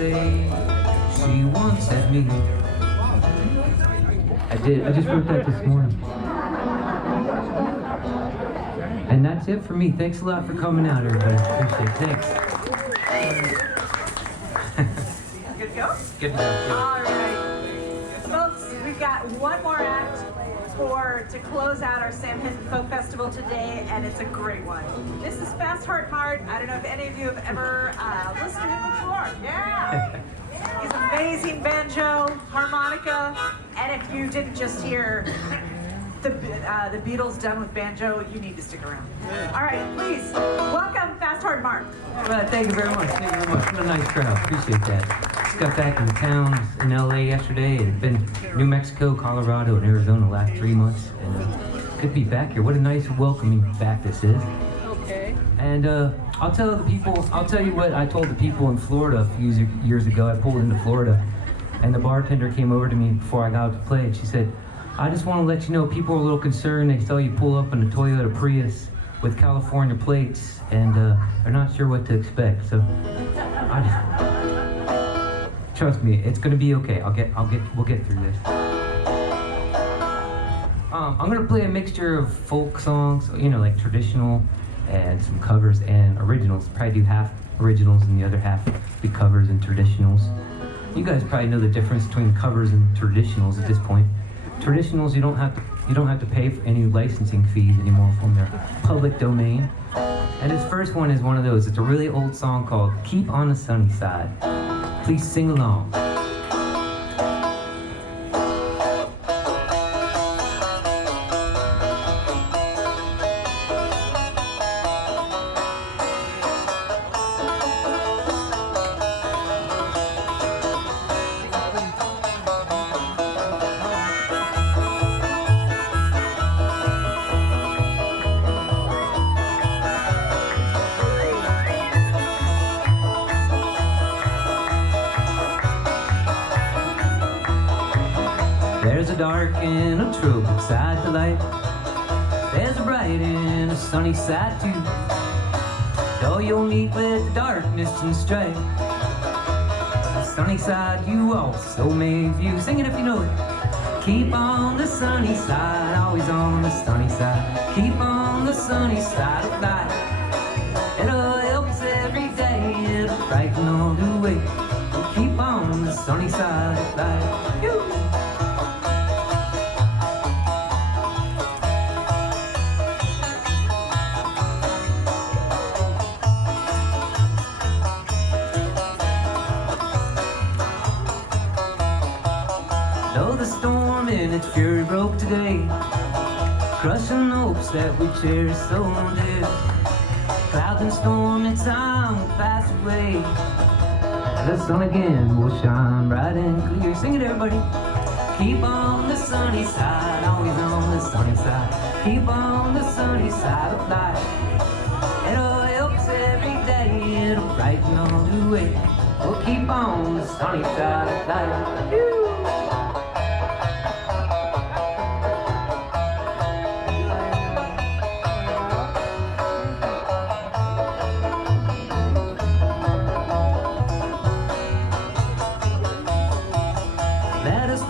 say she wants at me. I did. I just wrote that this morning. And that's it for me. Thanks a lot for coming out, everybody. Appreciate it. Thanks. Good to go? Good to go. All right. Folks, we've got one more act to close out our Sam Hinton Folk Festival today, and it's a great one. This is FastHeartMart. I don't know if any of you have ever listened to him before. Yeah! He's amazing banjo, harmonica, and if you didn't just hear the Beatles done with banjo, you need to stick around. All right, please welcome FastHeartMart. Well, thank you very much. Thank you very much. What a nice crowd. Appreciate that. Just got back in town in LA yesterday. It's been New Mexico, Colorado, and Arizona the last 3 months. And good to be back here. What a nice welcoming back this is. Okay. And I'll tell you what I told the people in Florida a few years ago. I pulled into Florida, and the bartender came over to me before I got out to play, and she said, I just want to let you know people are a little concerned. They saw you pull up in a Toyota Prius with California plates, and they're not sure what to expect. So, trust me, it's gonna be okay. We'll get through this. I'm gonna play a mixture of folk songs, you know, like traditional, and some covers and originals. Probably do half originals and the other half be covers and traditionals. You guys probably know the difference between covers and traditionals at this point. Traditionals, you don't have to pay for any licensing fees anymore from their public domain. And this first one is one of those. It's a really old song called "Keep on the Sunny Side." Please sing along. There's a dark and a troubled side to life. There's a bright and a sunny side too. Though you'll meet with the darkness and strife, the sunny side you also may view. Sing it if you know it. Keep on the sunny side, always on the sunny side. Keep on the sunny side of life. It'll help us every day, it'll brighten all the way. We'll keep on the sunny side of life. You. Though the storm in its fury broke today, crushing hopes that we cherish so dear. Clouds and storm and time will pass away. The sun again will shine bright and clear. Sing it, everybody. Keep on the sunny side, always on the sunny side. Keep on the sunny side of life. It'll help us every day, it'll brighten all the way. We'll keep on the sunny side of life. Woo!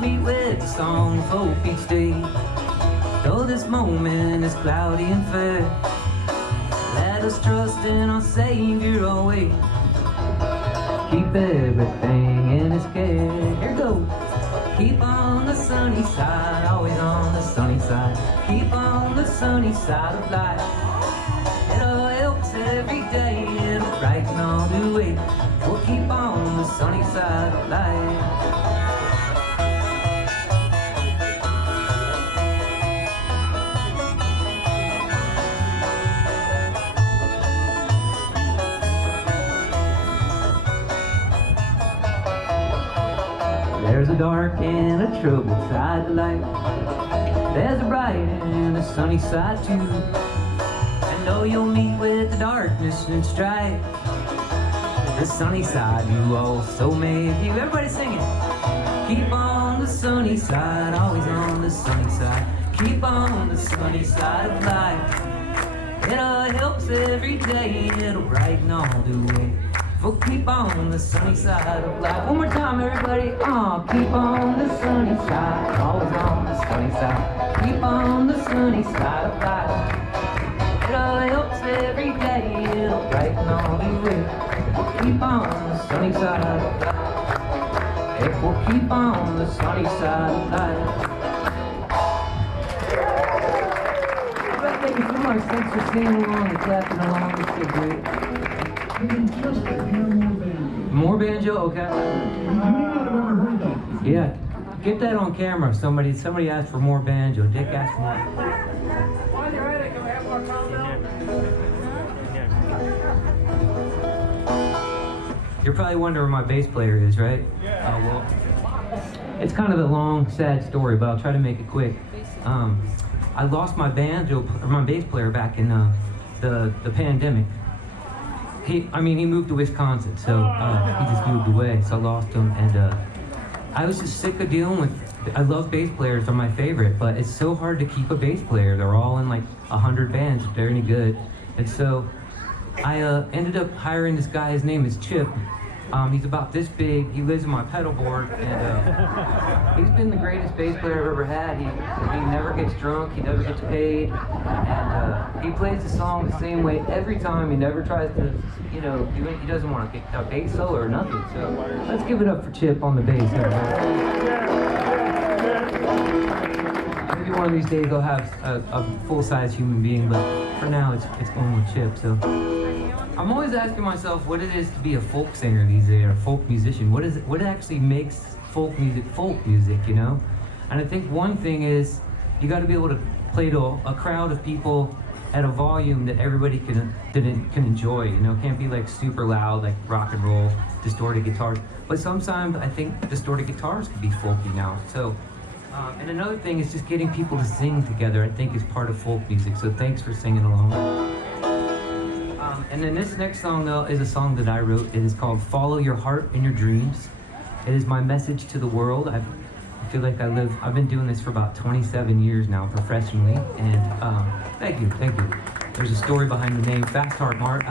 Meet with the song of hope each day. Though this moment is cloudy and fair, let us trust in our Savior always. Keep everything in His care. Here goes. Keep on the sunny side, always on the sunny side. Keep on the sunny side of life. It'll help us every day, it'll brighten all the way. We'll keep on the sunny side of life. There's a dark and a troubled side to life. There's a bright and a sunny side too. And though you'll meet with the darkness and strife, the sunny side you also may view. Everybody sing it. Keep on the sunny side, always on the sunny side. Keep on the sunny side of life. It'll help us every day, it'll brighten all the way. We'll keep on the sunny side of life. One more time, everybody. Keep on the sunny side. Always on the sunny side. Keep on the sunny side of life. It all helps every day. It'll brighten all the way. We'll keep on the sunny side of life. If we'll keep on the sunny side of life. Thank you so much. Thanks for singing along and clapping along. It's so great. More banjo? Okay. Yeah. Get that on camera. Somebody asked for more banjo. Dick asked for more. While you're at it, can we have more countdown? You're probably wondering where my bass player is, right? Yeah. Well, it's kind of a long, sad story, but I'll try to make it quick. I lost my my bass player back in the pandemic. He moved to Wisconsin, so he just moved away, so I lost him, and I was just sick of dealing with. I love bass players; they're my favorite, but it's so hard to keep a bass player. They're all in like 100 bands if they're any good, and so I ended up hiring this guy. His name is Chip. He's about this big. He lives in my pedal board, and he's been the greatest bass player I've ever had. He never gets drunk. He never gets paid, and he plays the song the same way every time. He never tries to, do it. He doesn't want to get a bass solo or nothing. So let's give it up for Chip on the bass. Maybe one of these days I'll have a full-size human being, but for now it's going with Chip. So. I'm always asking myself what it is to be a folk singer these days, or a folk musician. What actually makes folk music, And I think one thing is you got to be able to play to a crowd of people at a volume that everybody can enjoy. Can't be like super loud, like rock and roll, distorted guitars. But sometimes I think distorted guitars can be folky now. So, and another thing is just getting people to sing together. I think is part of folk music. So thanks for singing along. And then this next song, though, is a song that I wrote. It is called Follow Your Heart and Your Dreams. It is my message to the world. I feel like I've been doing this for about 27 years now professionally. And thank you. There's a story behind the name FastHeartMart.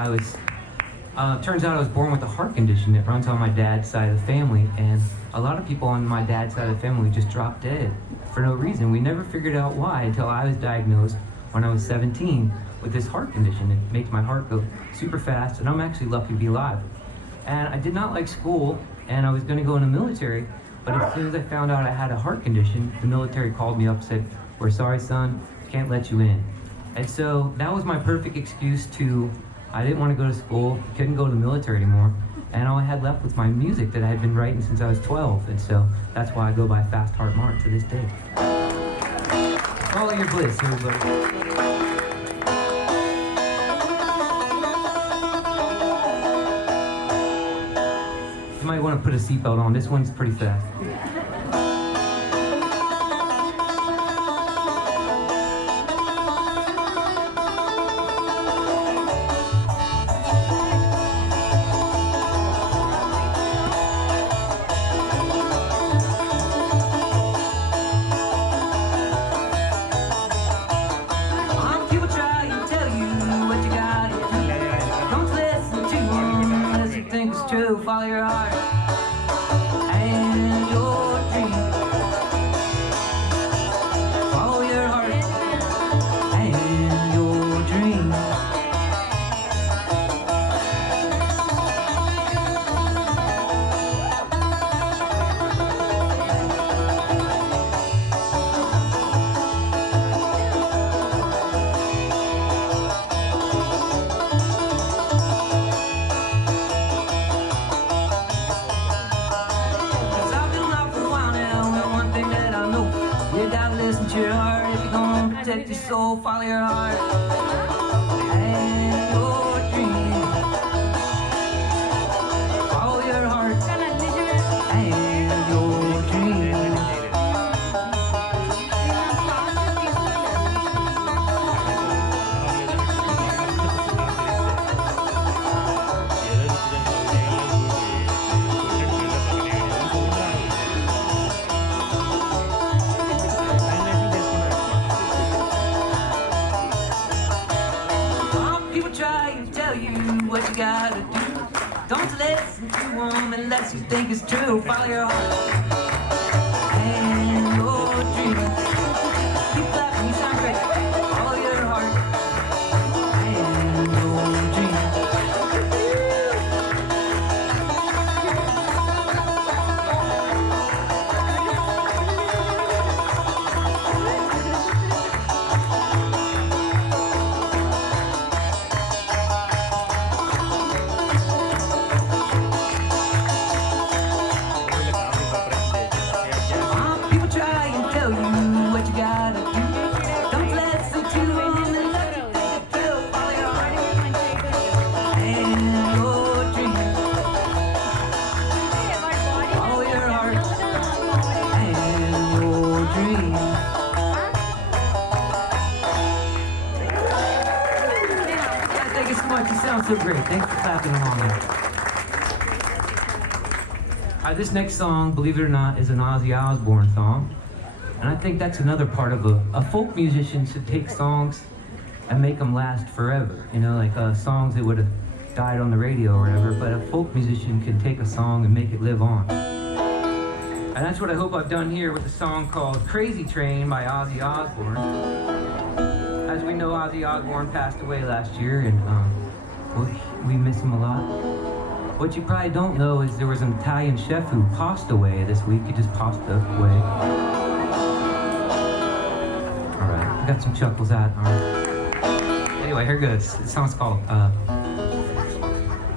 Turns out I was born with a heart condition that runs on my dad's side of the family. And a lot of people on my dad's side of the family just dropped dead for no reason. We never figured out why until I was diagnosed when I was 17. With this heart condition. It makes my heart go super fast, and I'm actually lucky to be alive. And I did not like school, and I was going to go in the military, but as soon as I found out I had a heart condition, the military called me up and said, "We're sorry, son, can't let you in." And so that was my perfect excuse I didn't want to go to school, couldn't go to the military anymore, and all I had left was my music that I had been writing since I was 12, and so that's why I go by FastHeartMart to this day. Follow your bliss, everybody. You might want to put a seatbelt on. This one's pretty fast. People try to tell you what you gotta do. Don't listen to them unless you think it's true. Follow your heart. Protect your soul, follow your heart and your dream. Follow your heart and your dream. People try best you think is true. Follow your heart and your dreams. Keep clapping, you sound great. Follow your heart and your dreams. People try and tell you what you gotta do. Don't listen to them and let you take a pill. Follow your heart and your dreams. Follow your heart and your dreams. Guys, thank you so much. You sound so great. Thanks for clapping along. This next song, believe it or not, is an Ozzy Osbourne song. And I think that's another part of a folk musician should take songs and make them last forever. You know, like songs that would have died on the radio or whatever, but a folk musician can take a song and make it live on. And that's what I hope I've done here with a song called Crazy Train by Ozzy Osbourne. As we know, Ozzy Osbourne passed away last year, and we miss him a lot. What you probably don't know is there was an Italian chef who passed away this week. He just passed away. All right, I got some chuckles out. All right. Anyway, here goes. The song's called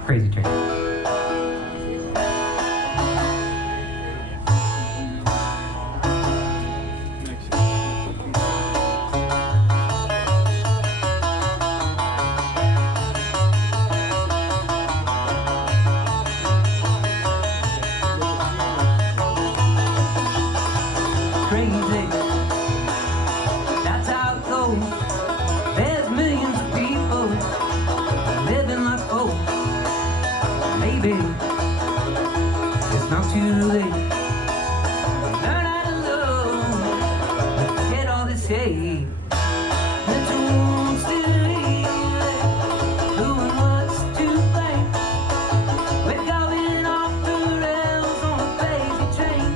Crazy Train. Crazy, that's how it goes. There's millions of people living like folk. Maybe it's not too late. Learn how to love, forget all this hate. Let your wounds still heal, doing what's to blame. We're going off the rails on a crazy train.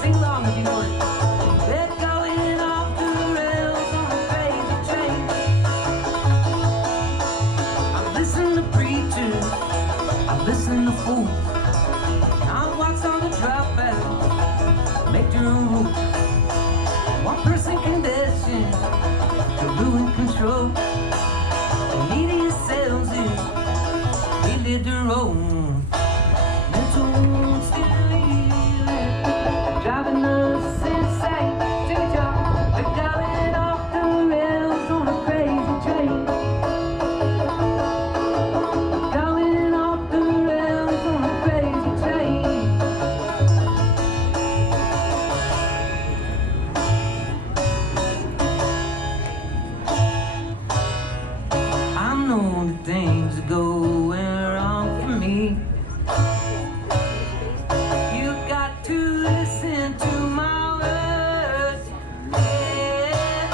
Sing along if you know it. We're going off the rails on a crazy train. I've listened to preachers, I've listened to fools. Now I've watched all the dropouts make their own rules. One person condition to ruin control. The media sells it, they live their own. Mental wounds still healing, driving us insane. We're going off the rails on a crazy train. Going off the rails on a crazy train. I know the things are going wrong for me. You got to listen to my words. Yeah.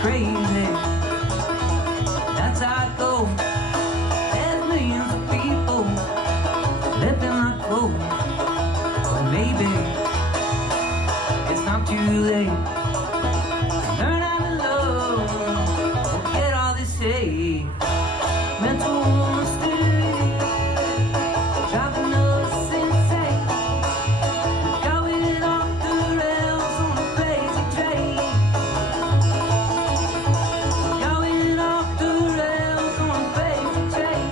Crazy, that's how it goes. There's millions of people living like folks. But maybe it's not too late. Learn how to love, forget all this hate. Mental wounds still driving us insane. Going off the rails on a crazy train. Going off the rails on a crazy train.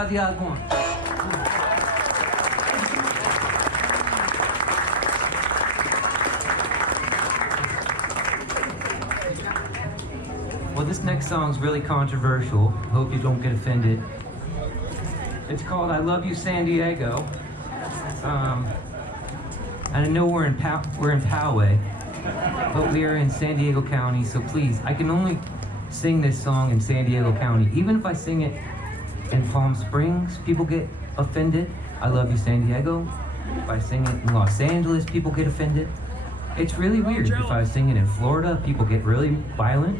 Ozzy Osbourne. Well, this next song's really controversial. Hope you don't get offended. It's called I Love You, San Diego. And I know we're in Poway, but we are in San Diego County, so please, I can only sing this song in San Diego County. Even if I sing it in Palm Springs, people get offended. I love you, San Diego. If I sing it in Los Angeles, people get offended. It's really weird. If I sing it in Florida, people get really violent.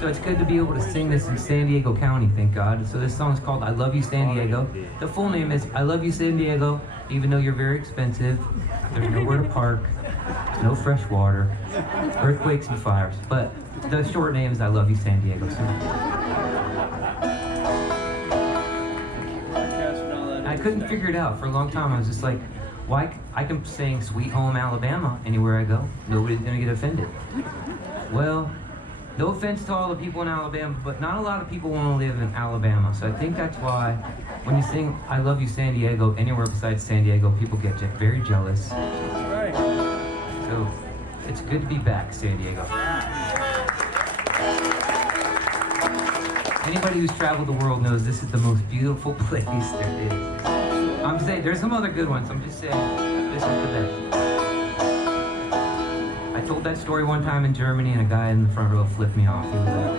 So it's good to be able to sing this in San Diego County, thank God. So this song is called I Love You, San Diego. The full name is I Love You, San Diego, even though you're very expensive. There's nowhere to park, no fresh water, earthquakes and fires. But the short name is I Love You, San Diego. So I couldn't figure it out for a long time. I was just like, why? I can sing Sweet Home Alabama anywhere I go. Nobody's gonna get offended. Well, no offense to all the people in Alabama, but not a lot of people want to live in Alabama. So I think that's why when you sing I Love You, San Diego, anywhere besides San Diego, people get very jealous. That's right. So it's good to be back, San Diego. Anybody who's traveled the world knows this is the most beautiful place there is. I'm saying, there's some other good ones. I'm just saying, this is the best. I told that story one time in Germany, and a guy in the front row flipped me off. He was like,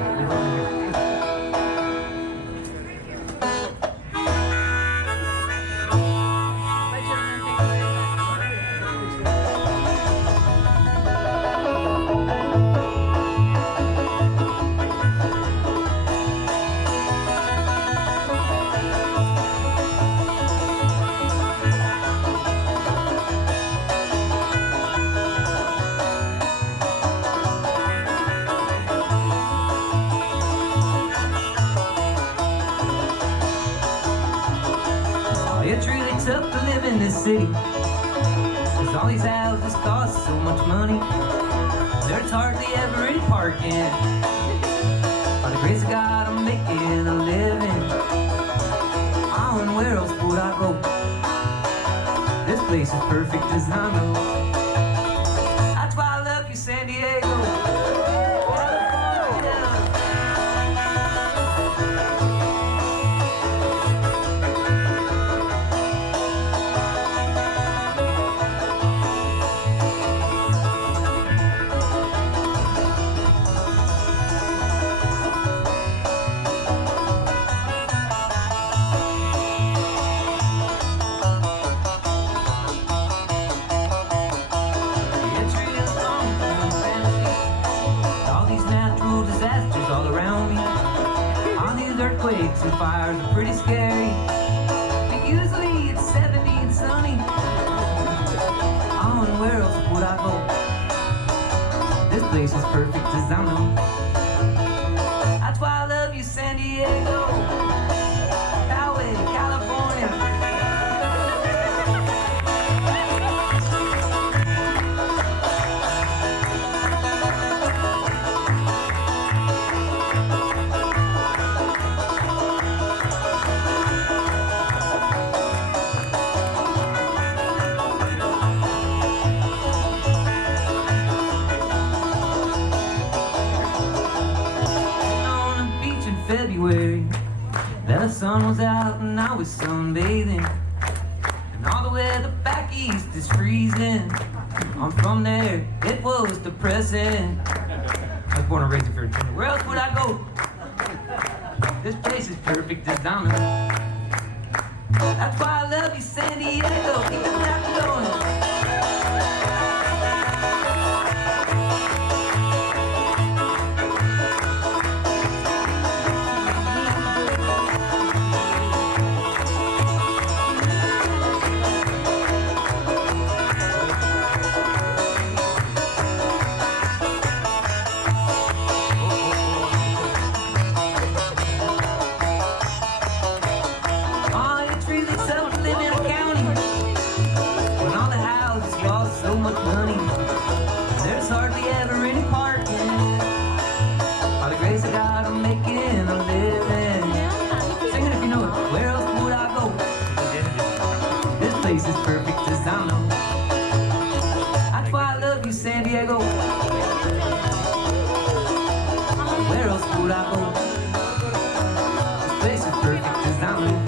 it's really tough to live in this city, 'cause all these houses cost so much money. There's hardly ever any parking. By the grace of God, I'm making a living. Oh, and where else would I go? This place is perfect as I know. That's why I love you, San Diego. Earthquakes and fires are pretty scary, but usually it's 70 and sunny. Oh, and where else would I go? This place is perfect as I know. That's why I love you, San Diego. Poway, California. February, the sun was out and I was sunbathing, and all the weather back east is freezing. I'm from there, it was depressing. I was born and raised in Virginia. Where else would I go? This place is perfect as I know. That's why I love you, San Diego. Keep it back going. There's hardly ever any parking. By the grace of God, I'm road I go. This place is perfect as I know.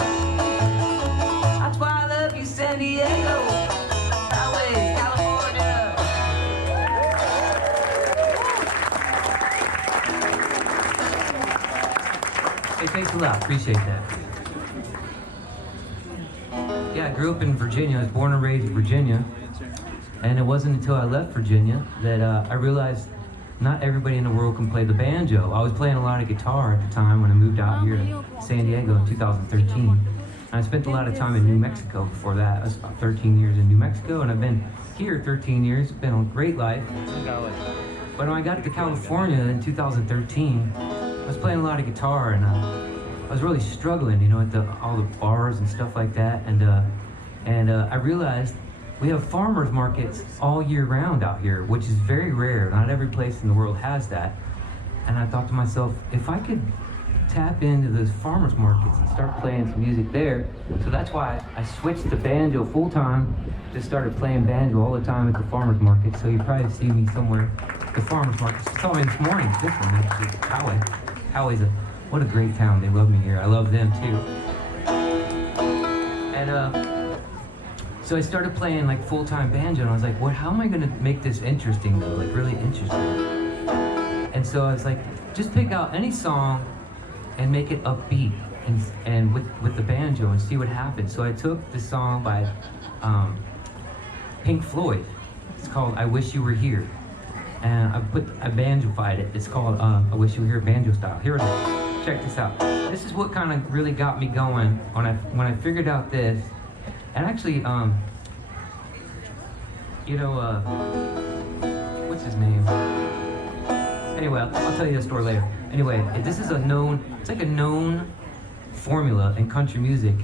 That's why I love you, San Diego. Highway, California. Hey, thanks a lot. Appreciate that. Yeah, I grew up in Virginia. I was born and raised in Virginia. And it wasn't until I left Virginia that I realized not everybody in the world can play the banjo. I was playing a lot of guitar at the time when I moved out here to San Diego in 2013. And I spent a lot of time in New Mexico before that. I was about 13 years in New Mexico, and I've been here 13 years. It's been a great life. But when I got to California in 2013, I was playing a lot of guitar, and I was really struggling, you know, at all the bars and stuff like that. And I realized we have farmers markets all year round out here, which is very rare. Not every place in the world has that. And I thought to myself, if I could tap into those farmers markets and start playing some music there. So that's why I switched to banjo full time. Just started playing banjo all the time at the farmers market. So you probably see me somewhere at the farmers market. You saw me this morning. This one, actually, Poway. Poway's what a great town. They love me here. I love them too. And so I started playing like full-time banjo, and I was like, "What? How am I gonna make this interesting, though? Like really interesting?" And so I was like, "Just pick out any song and make it upbeat, and with the banjo, and see what happens." So I took this song by Pink Floyd. It's called "I Wish You Were Here," and I banjofied it. It's called "I Wish You Were Here" banjo style. Here it is. Check this out. This is what kind of really got me going when I figured out this. And actually, you know, what's his name? Anyway, I'll tell you the story later. Anyway, this is it's like a known formula in country music.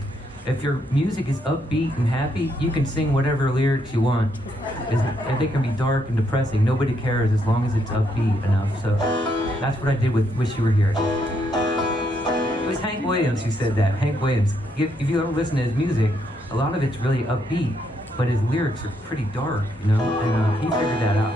If your music is upbeat and happy, you can sing whatever lyrics you want. They can be dark and depressing. Nobody cares as long as it's upbeat enough. So that's what I did with "Wish You Were Here." It was Hank Williams who said that. Hank Williams. If you ever listen to his music, a lot of it's really upbeat, but his lyrics are pretty dark, you know, and he figured that out.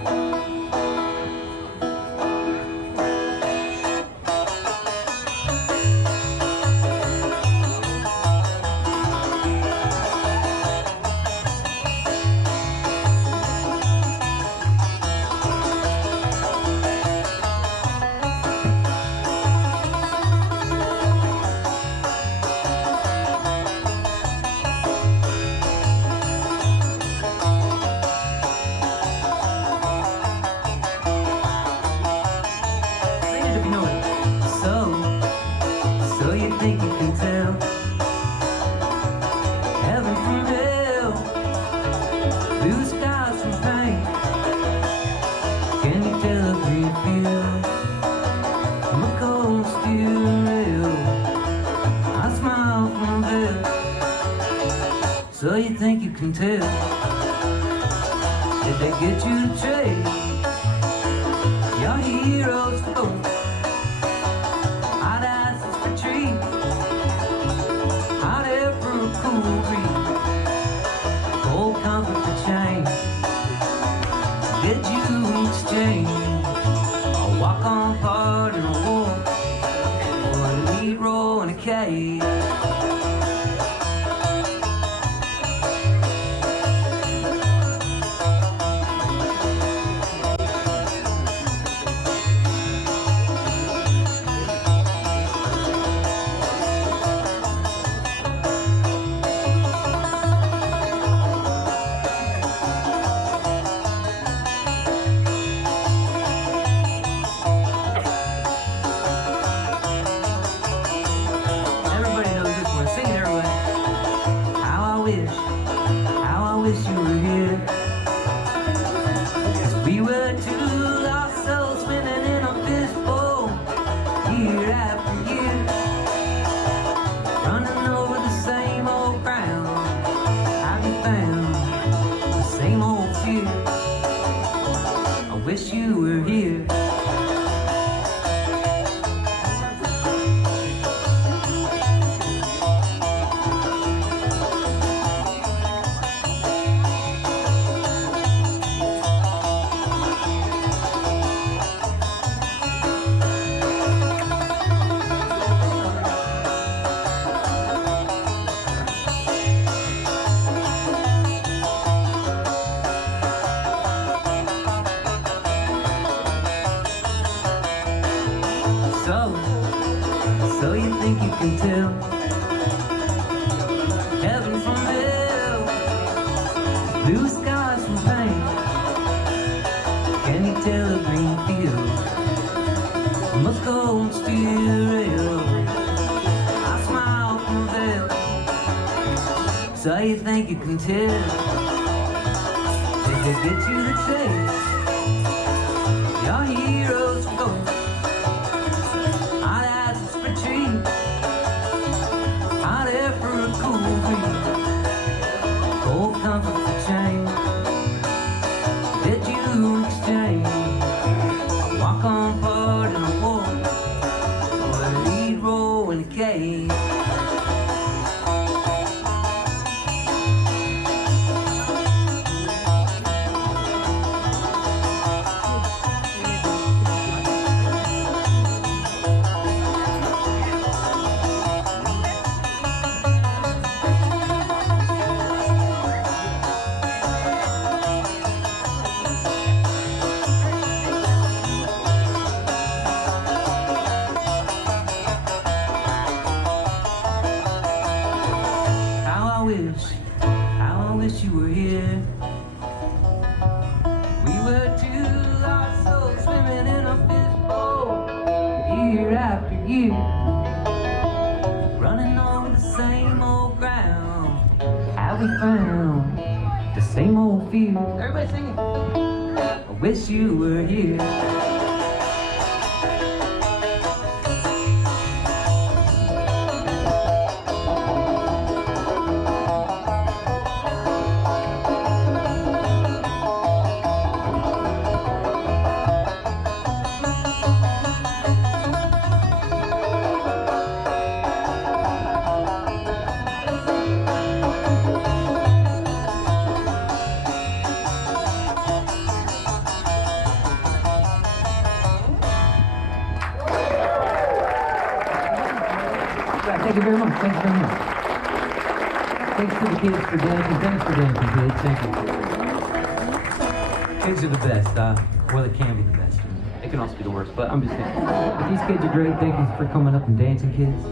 So you think you can tell? Did they get you to trade your heroes for gold? Hot asses for trees, hot air for a cool breeze, cold comfort for change. Did you exchange a walk-on part in a war, or a lead role in a cage? So you think you can tell heaven from hell, blue skies from pain? Can you tell a green field from a cold steel rail? I smile from a veil. So you think you can tell? Did they get you the chase? Your heroes go hot asses for cheap, hot air for a cool breeze, cold comfort for change. Did you exchange? Walk on part in a war, or a lead role in a cage? How I wish you were here. We were two lost souls swimming in a fishbowl, year after year, running over the same old ground. How we found the same old fear. Everybody singing. I wish you were here. Thank you very much. Thank you very much. Thanks to the kids for dancing. Thanks for dancing, kids. Thank you. Kids are the best. Well, they can be the best. They can also be the worst, but I'm just saying. But these kids are great. Thank you for coming up and dancing, kids.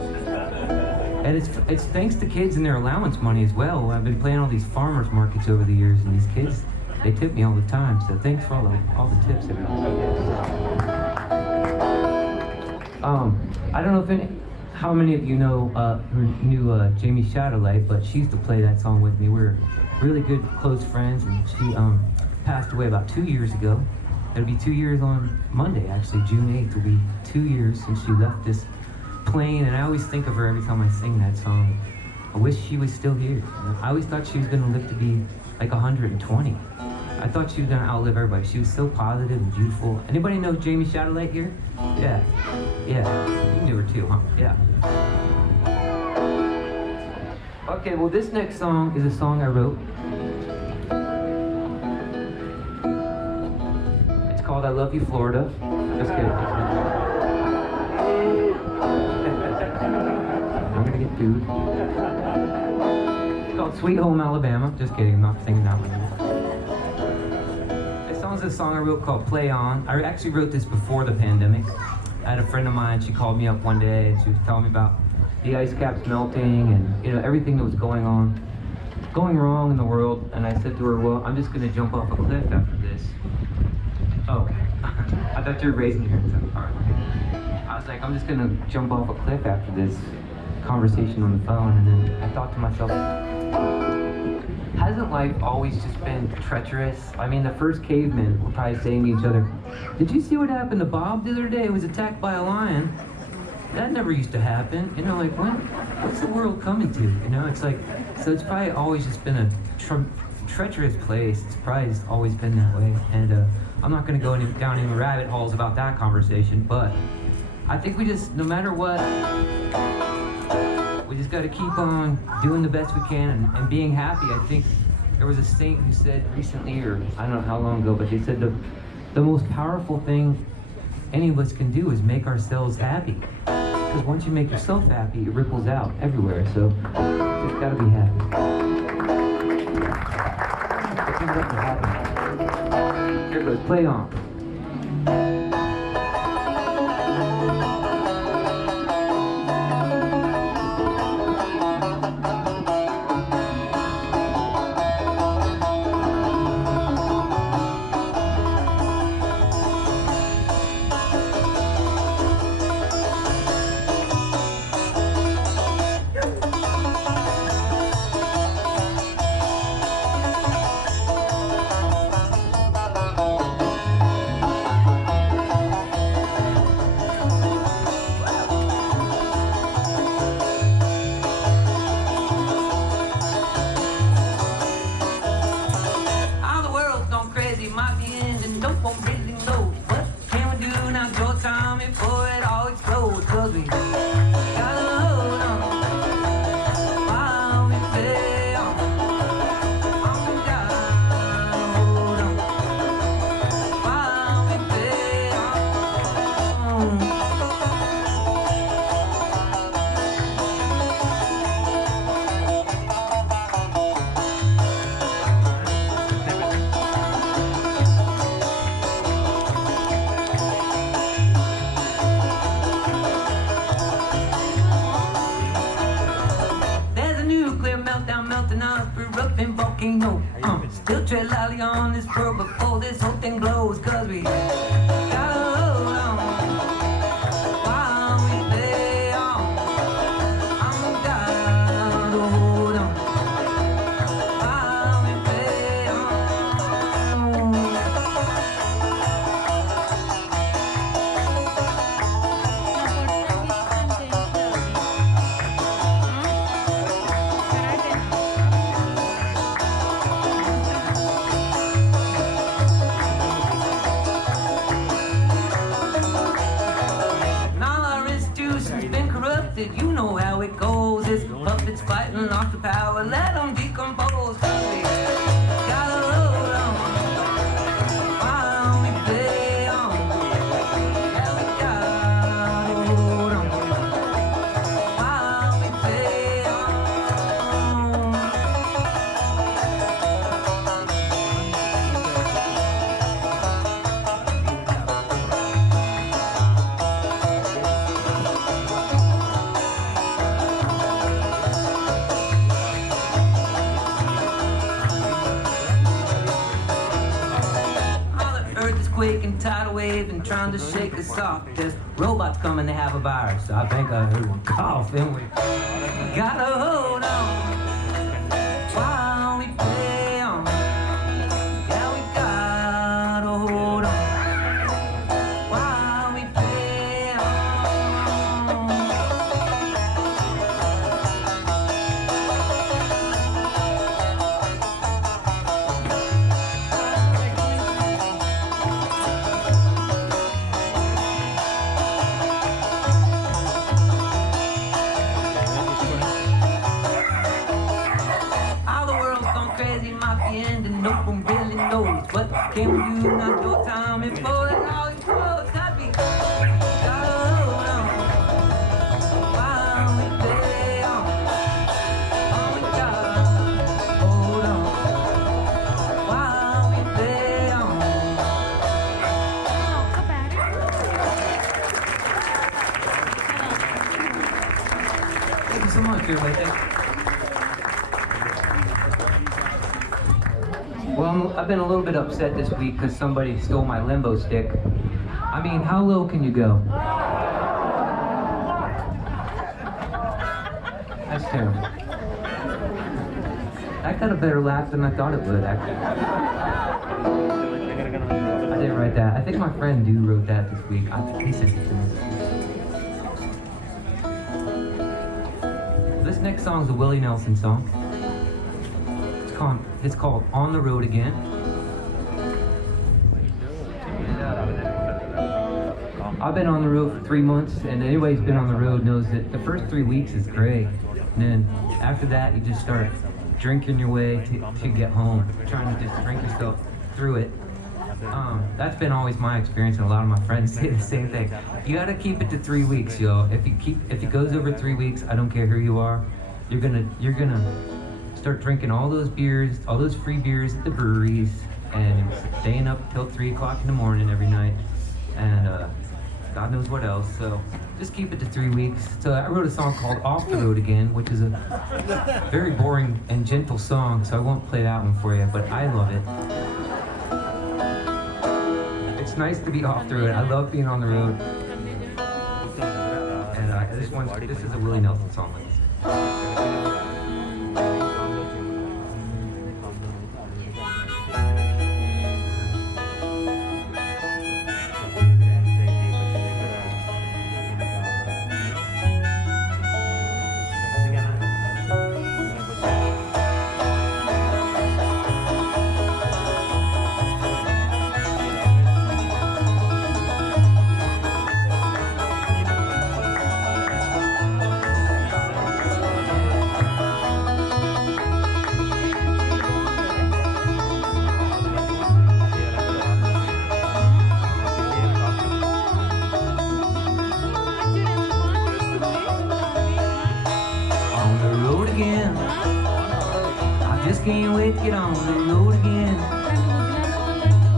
And it's thanks to kids and their allowance money as well. I've been playing all these farmers markets over the years, and these kids, they tip me all the time. So thanks for all the tips, everybody. I don't know how many of you know knew Jamie Chatterley, but she used to play that song with me. We're really good, close friends, and she passed away about 2 years ago. It'll be 2 years on Monday, actually. June 8th will be 2 years since she left this plane, and I always think of her every time I sing that song. I wish she was still here. I always thought she was going to live to be like 120. I thought she was going to outlive everybody. She was so positive and beautiful. Anybody know Jamie Chatterley here? Yeah. You knew her too, huh? Yeah. Okay, well this next song is a song I wrote. It's called I Love You, Florida. Just kidding. I'm gonna get food. It's called Sweet Home Alabama. Just kidding, I'm not singing that one. This song's a song I wrote called Play On. I actually wrote this before the pandemic. I had a friend of mine, she called me up one day and she was telling me about the ice caps melting and everything that was going wrong in the world. And I said to her, well, I'm just gonna jump off a cliff after this. Oh, I thought you were raising your hand. All right. I was like, I'm just gonna jump off a cliff after this conversation on the phone. And then I thought to myself, hasn't life always just been treacherous? I mean, the first cavemen were probably saying to each other, did you see what happened to Bob the other day? He was attacked by a lion. That never used to happen. Like, what's the world coming to? It's like, so it's probably always just been a treacherous place. It's probably just always been that way. And I'm not gonna go down any rabbit holes about that conversation, but I think we just, no matter what, we just gotta keep on doing the best we can and being happy. I think there was a saint who said recently, or I don't know how long ago, but they said the most powerful thing any of us can do is make ourselves happy. Because once you make yourself happy, it ripples out everywhere. So just gotta be happy. Here it goes, play on. crazy, might be ending, no one really knows. What can we do now? Your time before it all explodes. 'Cause we gotta hold on while we play on. We gotta hold on while we play on. There's a nuclear meltdown melting us, erupting volcano. Still tread lightly on this world before this whole thing blows. 'Cause we gotta hold on while we play on. We gotta hold on while we play on. And all our institutions been corrupted. You know how it goes. It's puppets fighting off the power. Let them decompose. 'Cause we gotta hold on while we play on. Yeah, we gotta hold on while we play on. All the earth is quaking, tidal wave, and trying to shake us off. There's robots coming to have a virus. I think I heard one cough, and we gotta hold on while we play on. Yeah, we gotta hold on while we play on. All the world's gone crazy, might be ending, no one really knows. What can we do now? Your time before it all explodes. Gotta hold on while we play on. We gotta hold on while we play on. Thank you so much, everybody. Thank you. Well, I've been a little bit upset this week because somebody stole my limbo stick. I mean, how low can you go? That's terrible. That got a better laugh than I thought it would, actually. I didn't write that. I think my friend Du wrote that this week. He sent it to me. This next song is a Willie Nelson song. It's called On the Road Again. I've been on the road for 3 months, and anybody who's been on the road knows that the first 3 weeks is great. And then after that, you just start drinking your way to get home, trying to just drink yourself through it. That's been always my experience, and a lot of my friends say the same thing. You gotta keep it to 3 weeks, yo. If it goes over 3 weeks, I don't care who you are, you're gonna start drinking all those beers, all those free beers at the breweries, and staying up till 3 o'clock in the morning every night, and God knows what else. So just keep it to 3 weeks. So I wrote a song called Off the Road Again, which is a very boring and gentle song, so I won't play that one for you, but I love it. It's nice to be off the road. I love being on the road. And this is a Willie Nelson song. can't wait to get on the road again.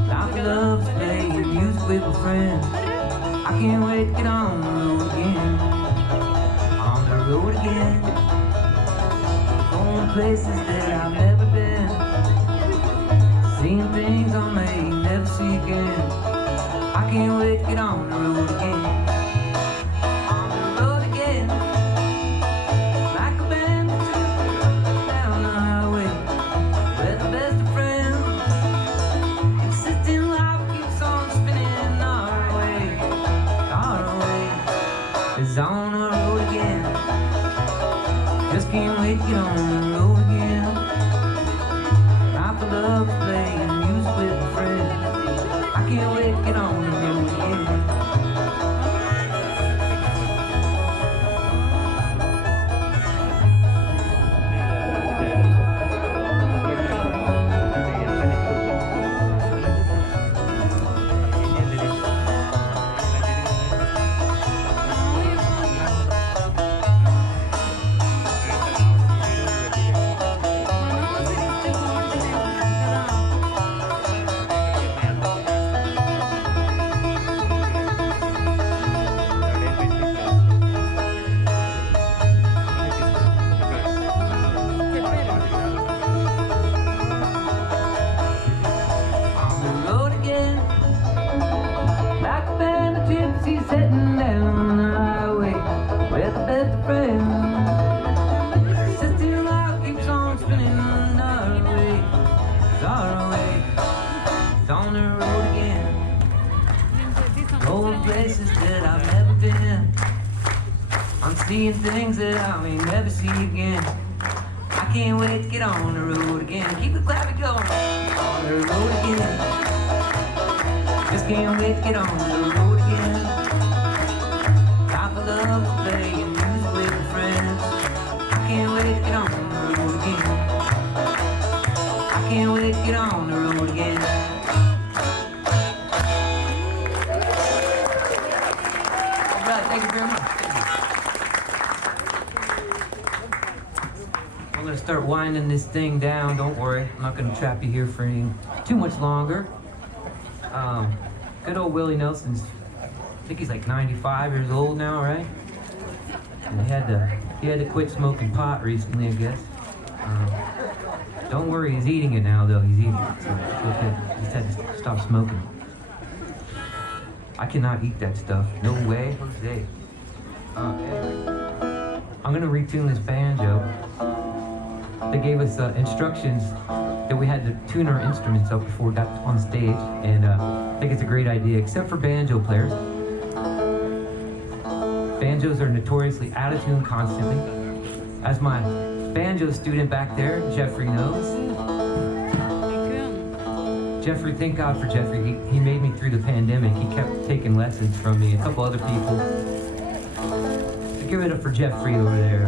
Life of love's playing music with my friends. I can't wait to get on the road again. On the road again. Going places that I've never been. Seeing things I may never see again. I can't wait to get on the road again. On the road again. Like a band down the highway with the best of friends. Insisting life keeps on spinning our way. Our way is on the road again. Just can't wait to get on the road again. Life of love's playing music with my friends. I can't wait to get on the road again. Seeing things that I may never see again. I can't wait to get on the road again. Keep the clapping going. On the road again. Just can't wait to get on the road again. Life of love, playing music with my friends. I can't wait to get on the road again. I can't wait to get on the road again. All right, thank you very much. I'm gonna start winding this thing down. Don't worry, I'm not gonna trap you here for too much longer. Good old Willie Nelson's, I think he's like 95 years old now, right? And he had to quit smoking pot recently, I guess. Don't worry, he's eating it now, though. He's eating it, so it's okay. He just had to stop smoking. I cannot eat that stuff. No way, Jose. I'm gonna retune this banjo. They gave us instructions that we had to tune our instruments up before we got on stage, and I think it's a great idea, except for banjo players. Banjos are notoriously out of tune constantly. As my banjo student back there, Jeffrey, knows. Jeffrey, thank God for Jeffrey. He made me through the pandemic. He kept taking lessons from me, a couple other people. So give it up for Jeffrey over there.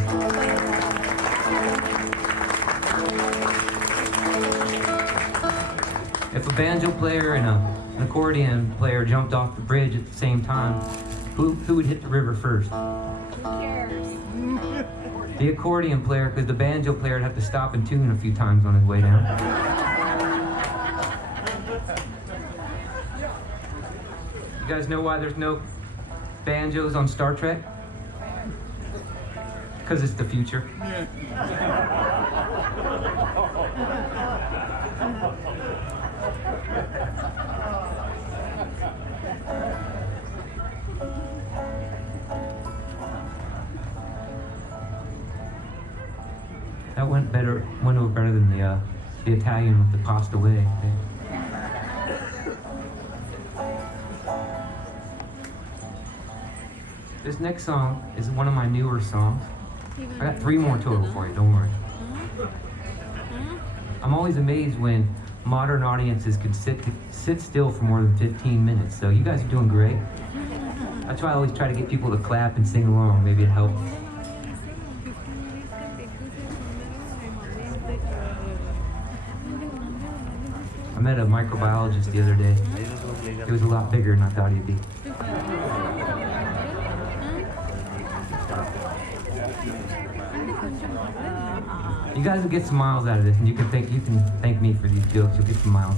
If a banjo player and an accordion player jumped off the bridge at the same time, who would hit the river first? Who cares? The accordion player, because the banjo player would have to stop and tune a few times on his way down. You guys know why there's no banjos on Star Trek? Because it's the future. That went over better than the Italian with the pasta way. This next song is one of my newer songs. I got 3 more total for you, don't worry. I'm always amazed when modern audiences can sit still for more than 15 minutes, so you guys are doing great. That's why I always try to get people to clap and sing along, maybe it helps. I met a microbiologist the other day. He was a lot bigger than I thought he'd be. You guys will get some miles out of this, and you can thank me for these jokes. You'll get some miles.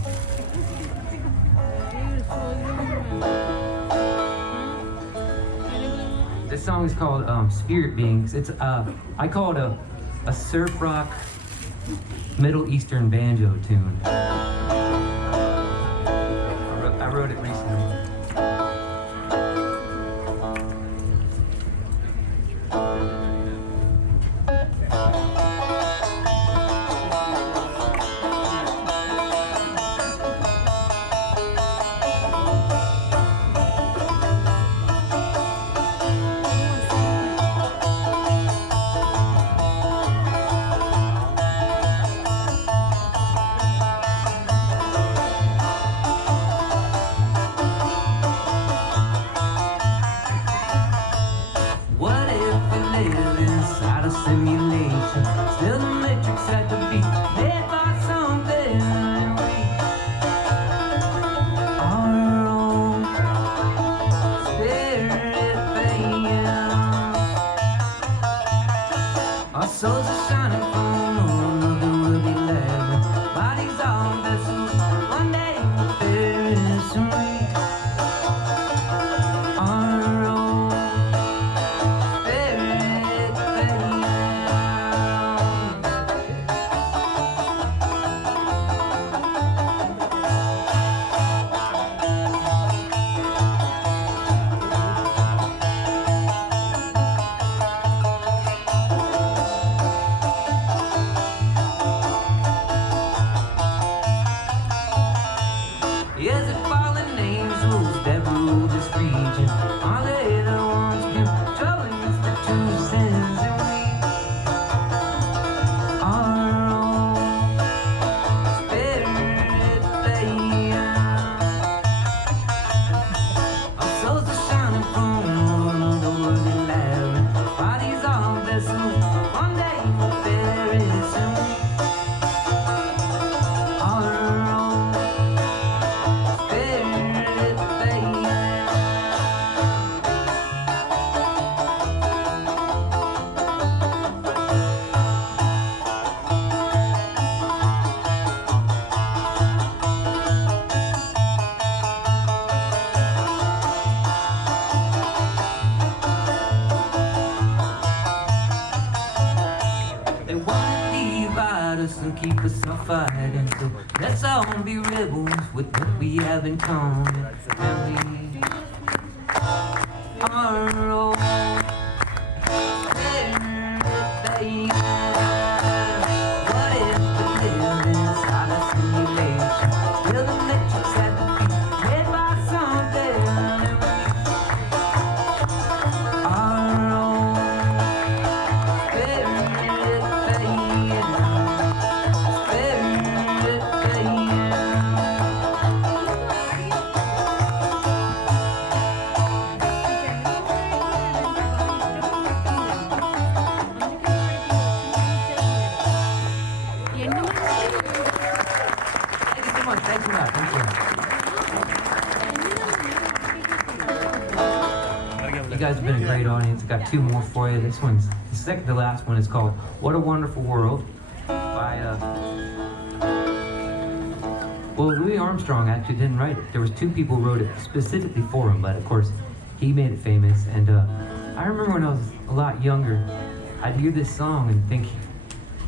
This song is called Spirit Beings. It's I call it a surf rock Middle Eastern banjo tune. I wrote it recently. Keep us all fighting, so let's all be rebels with what we have in common. And we are all baby. What if we live inside a simulation? Still the matrix had to be made by something. Our own spirit, baby. You guys have been a great audience. I got two more for you. This one's the second to last one is called "What a Wonderful World" by well, Louis Armstrong actually didn't write it. There was two people who wrote it specifically for him, but of course he made it famous. And I remember when I was a lot younger, I'd hear this song and think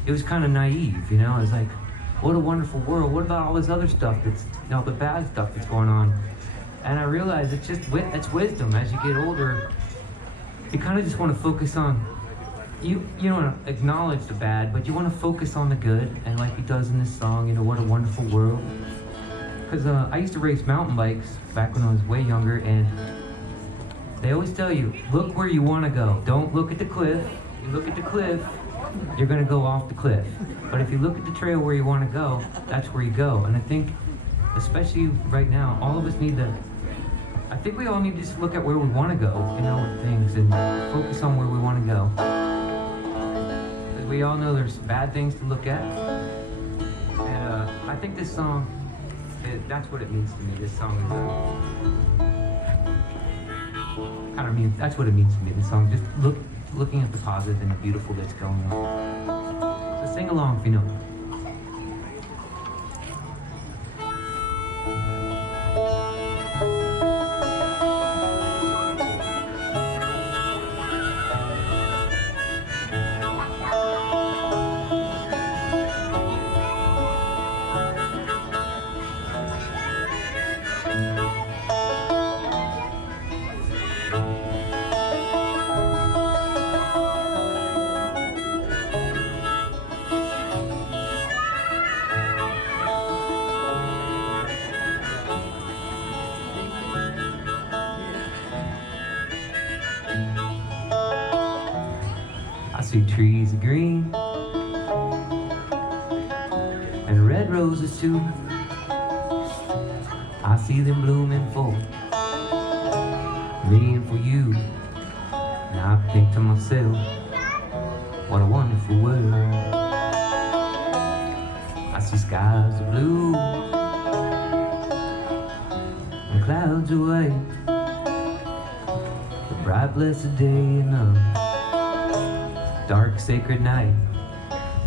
it was kind of naive, you know. It's like, what a wonderful world. What about all this other stuff that's, you know, the bad stuff that's going on? And I realized it's just it's wisdom. As you get older, you kind of just want to focus on, you don't want to acknowledge the bad, but you want to focus on the good. And like he does in this song, you know, what a wonderful world. Because I used to race mountain bikes back when I was way younger, and they always tell you, look where you want to go. Don't look at the cliff. You look at the cliff, you're going to go off the cliff. But if you look at the trail where you want to go, that's where you go. And I think, especially right now, all of us need to, I think we all need to just look at where we want to go, you know, with things, and focus on where we want to go. Because we all know there's bad things to look at. And I think this song, that's what it means to me. This song is kind of means, that's what it means to me. This song, just looking at the positive and the beautiful that's going on. This Sing along if you know. I see trees of green and red roses too. I see them blooming for me and for you. And I think to myself, what a wonderful world. I see skies of blue and clouds of white. The bright blessed day and the dark sacred night.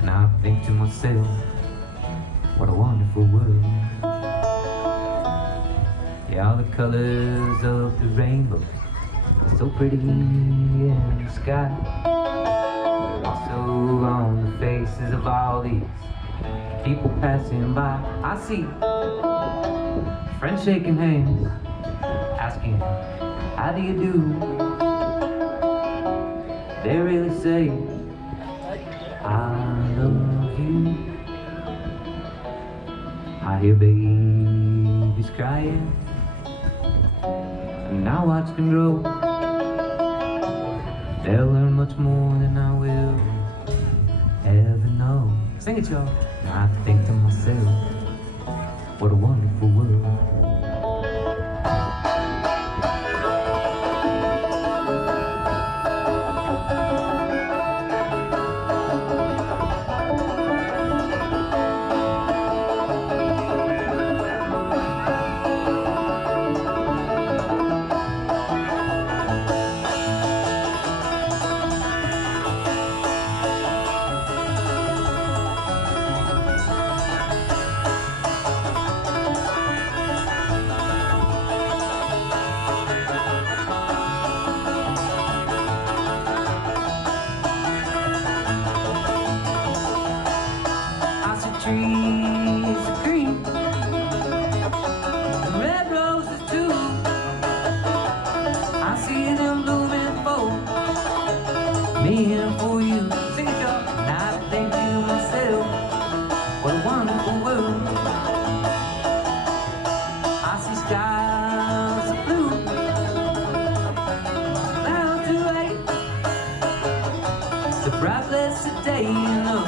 And I think to myself, what a wonderful world. Yeah, all the colors of the rainbow are so pretty in the sky. Also on the faces of all these people passing by. I see friends shaking hands, asking, how do you do? They really say, I love you. I hear babies crying, and I watch them grow. They'll learn much more than I will ever know. Sing it, y'all. I think to myself, what a wonderful world. Trees of green and red roses too. I see them blooming for me and for you. Sing it, y'all. And I think to myself, what a wonderful world. I see skies of blue, clouds of white, the bright blessed day and the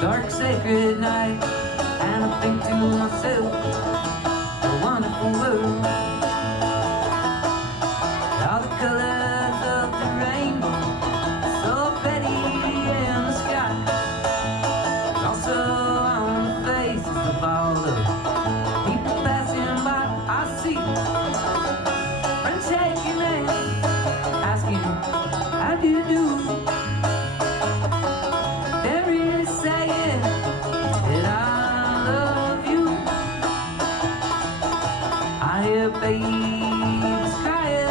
dark sacred night. And I think to myself, what a wonderful world. All the colors of the rainbow are so pretty in the sky. And also on the faces of all the people passing by. I see friends shaking hands, asking, how do you do? They're really saying that I love you. I hear babies crying,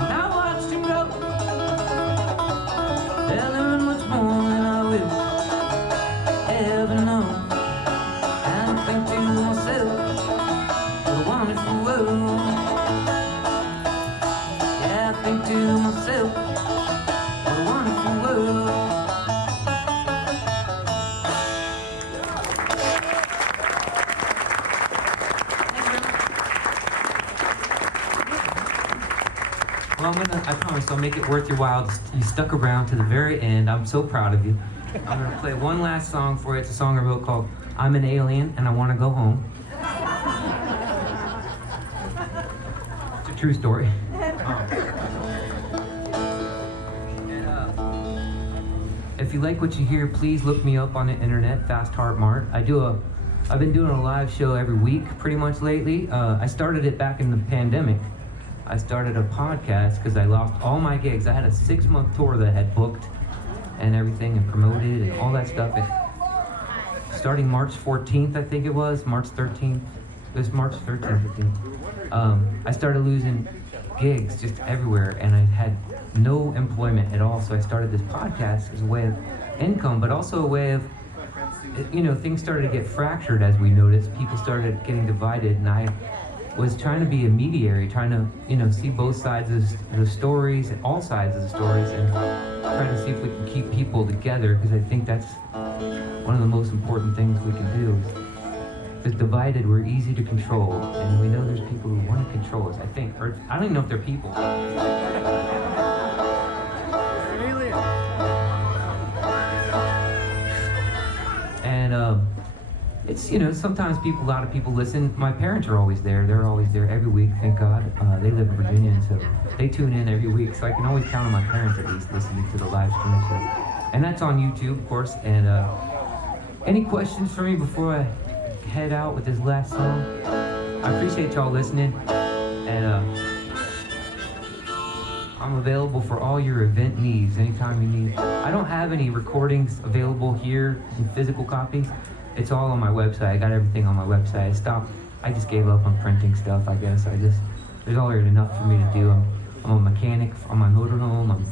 and I watch them grow. They'll learn much more than I will ever know. And I think to myself, what a wonderful world. Yeah, I think to myself, what a wonderful world. Well, I promise I'll make it worth your while. You stuck around to the very end. I'm so proud of you. I'm gonna play one last song for you. It's a song I wrote called I'm an Alien and I Wanna Go Home. It's a true story. If you like what you hear, please look me up on the internet, FastHeartMart. I've been doing a live show every week pretty much lately. I started it back in the pandemic. I started a podcast because I lost all my gigs. I had a 6-month tour that I had booked, and everything and promote it and all that stuff. And starting March 14th, I think it was, March 13th. It was March 13th, I think. I started losing gigs just everywhere, and I had no employment at all. So I started this podcast as a way of income, but also a way of, things started to get fractured as we noticed. People started getting divided, and I was trying to be a mediator, trying to, see both sides of the stories, all sides of the stories, and trying to see if we can keep people together, because I think that's one of the most important things we can do. Because divided, we're easy to control, and we know there's people who want to control us, I think, or I don't even know if they're people. And it's, sometimes a lot of people listen. My parents are always there. They're always there every week, thank God. They live in Virginia, and so they tune in every week. So I can always count on my parents at least listening to the live stream. So. And that's on YouTube, of course. And any questions for me before I head out with this last song? I appreciate y'all listening. And I'm available for all your event needs anytime you need. I don't have any recordings available here in physical copies. It's all on my website. I got everything on my website. I just gave up on printing stuff, I guess. There's already enough for me to do. I'm a mechanic on my motorhome. I'm,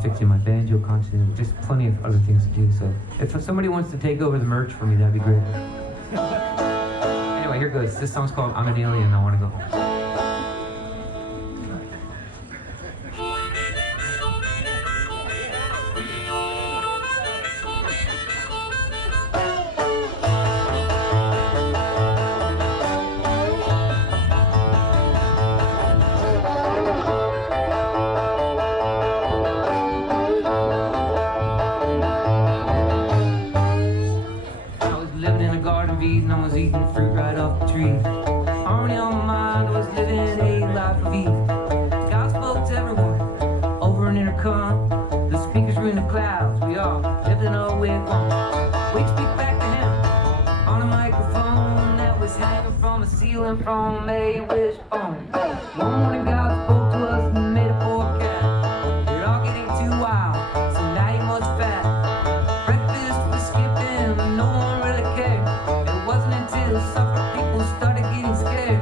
fixing my banjo constantly. Just plenty of other things to do. So if somebody wants to take over the merch for me, that'd be great. Anyway, here goes. This song's called I'm an Alien, I Want to Go Home. From a wishbone. One morning God spoke to us and made a forecast. You're all getting too wild, so now you're much fat. Breakfast was skipping, no one really cared. It wasn't until supper people started getting scared.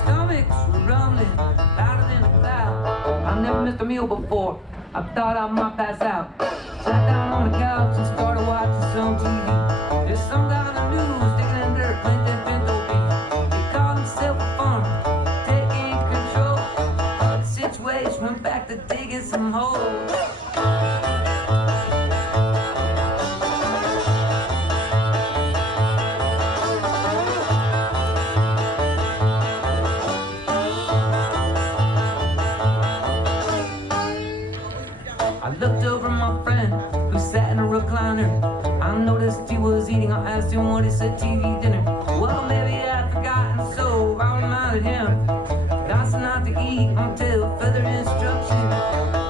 Stomachs were rumbling, louder than a cloud. I've never missed a meal before, I thought I might pass out. Sat down on the couch and started watching some TV. There's some guy on the news digging in dirt, playing that pinto beat. Taking control of the situation, went back to digging some holes. I looked over at my friend who sat in a recliner. I noticed he was eating. I asked him what he said TV dinner. Well, maybe I'd forgotten, so I reminded him. God's not to eat until further instruction.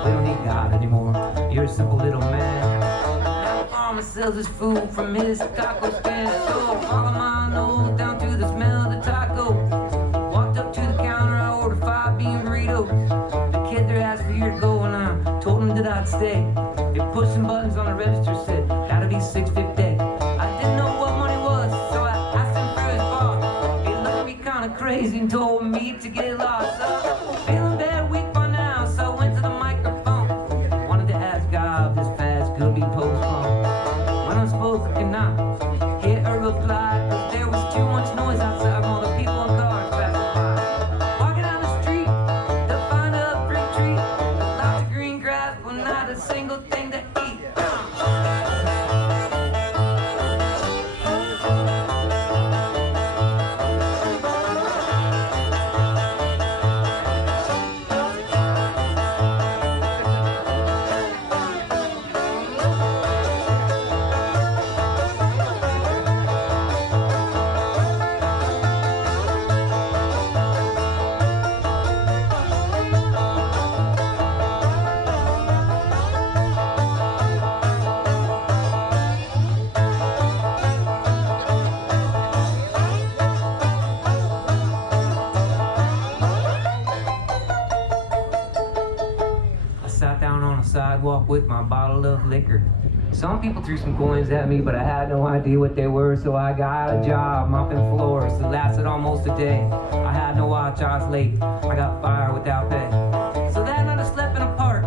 We don't need God anymore. You're a simple little man. Now the farmer sells his food from his taco stand. So follow my nose down to the smell of the taco. Walked up to the counter, I ordered 5 bean burritos. The kid there asked for year to go, and I told him that I'd stay. They pushed some buttons on the register, said that'll be $6.50. I didn't know what money was, so I asked him for his bar. He looked at me kind of crazy and told me to get lost. Feeling bad, weak by now, so I went to the microphone. Wanted to ask God if this fast could be postponed. When I'm supposed to cannot get a reply, 'cause there was too much noise outside from all the people and cars passing by. Walking down the street to find a free treat. Lots of green grass, but not a single thing to eat. sidewalk with my bottle of liquor. Some people threw some coins at me, but I had no idea what they were, so I got a job mopping floors. It lasted almost a day. I had no watch, I was late. I got fired without pay. So that night I slept in a park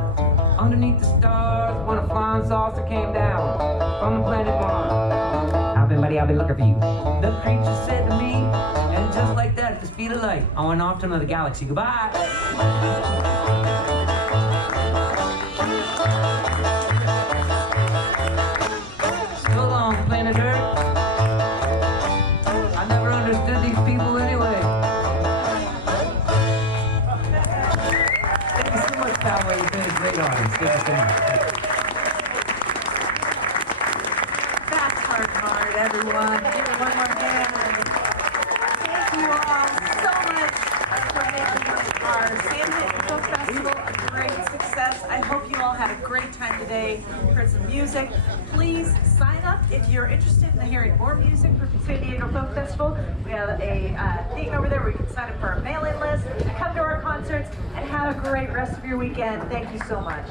underneath the stars when a flying saucer came down from the planet Mart. I've been, buddy, I've been looking for you. The creature said to me, and just like that, at the speed of light, I went off to another galaxy. Goodbye. So long, planet Earth. I never understood these people anyway. Thank you so much, Cowboy. You've been a great audience. Thank you so much. FastHeartMart, everyone. Give it one more hand. Thank you all so much for making our Sam Hinton Folk Festival a great success. I hope you all had a great time today. Heard some music. Please sign up if you're interested in hearing more music for San Diego Folk Festival. We have a thing over there where you can sign up for our mailing list, come to our concerts, and have a great rest of your weekend. Thank you so much.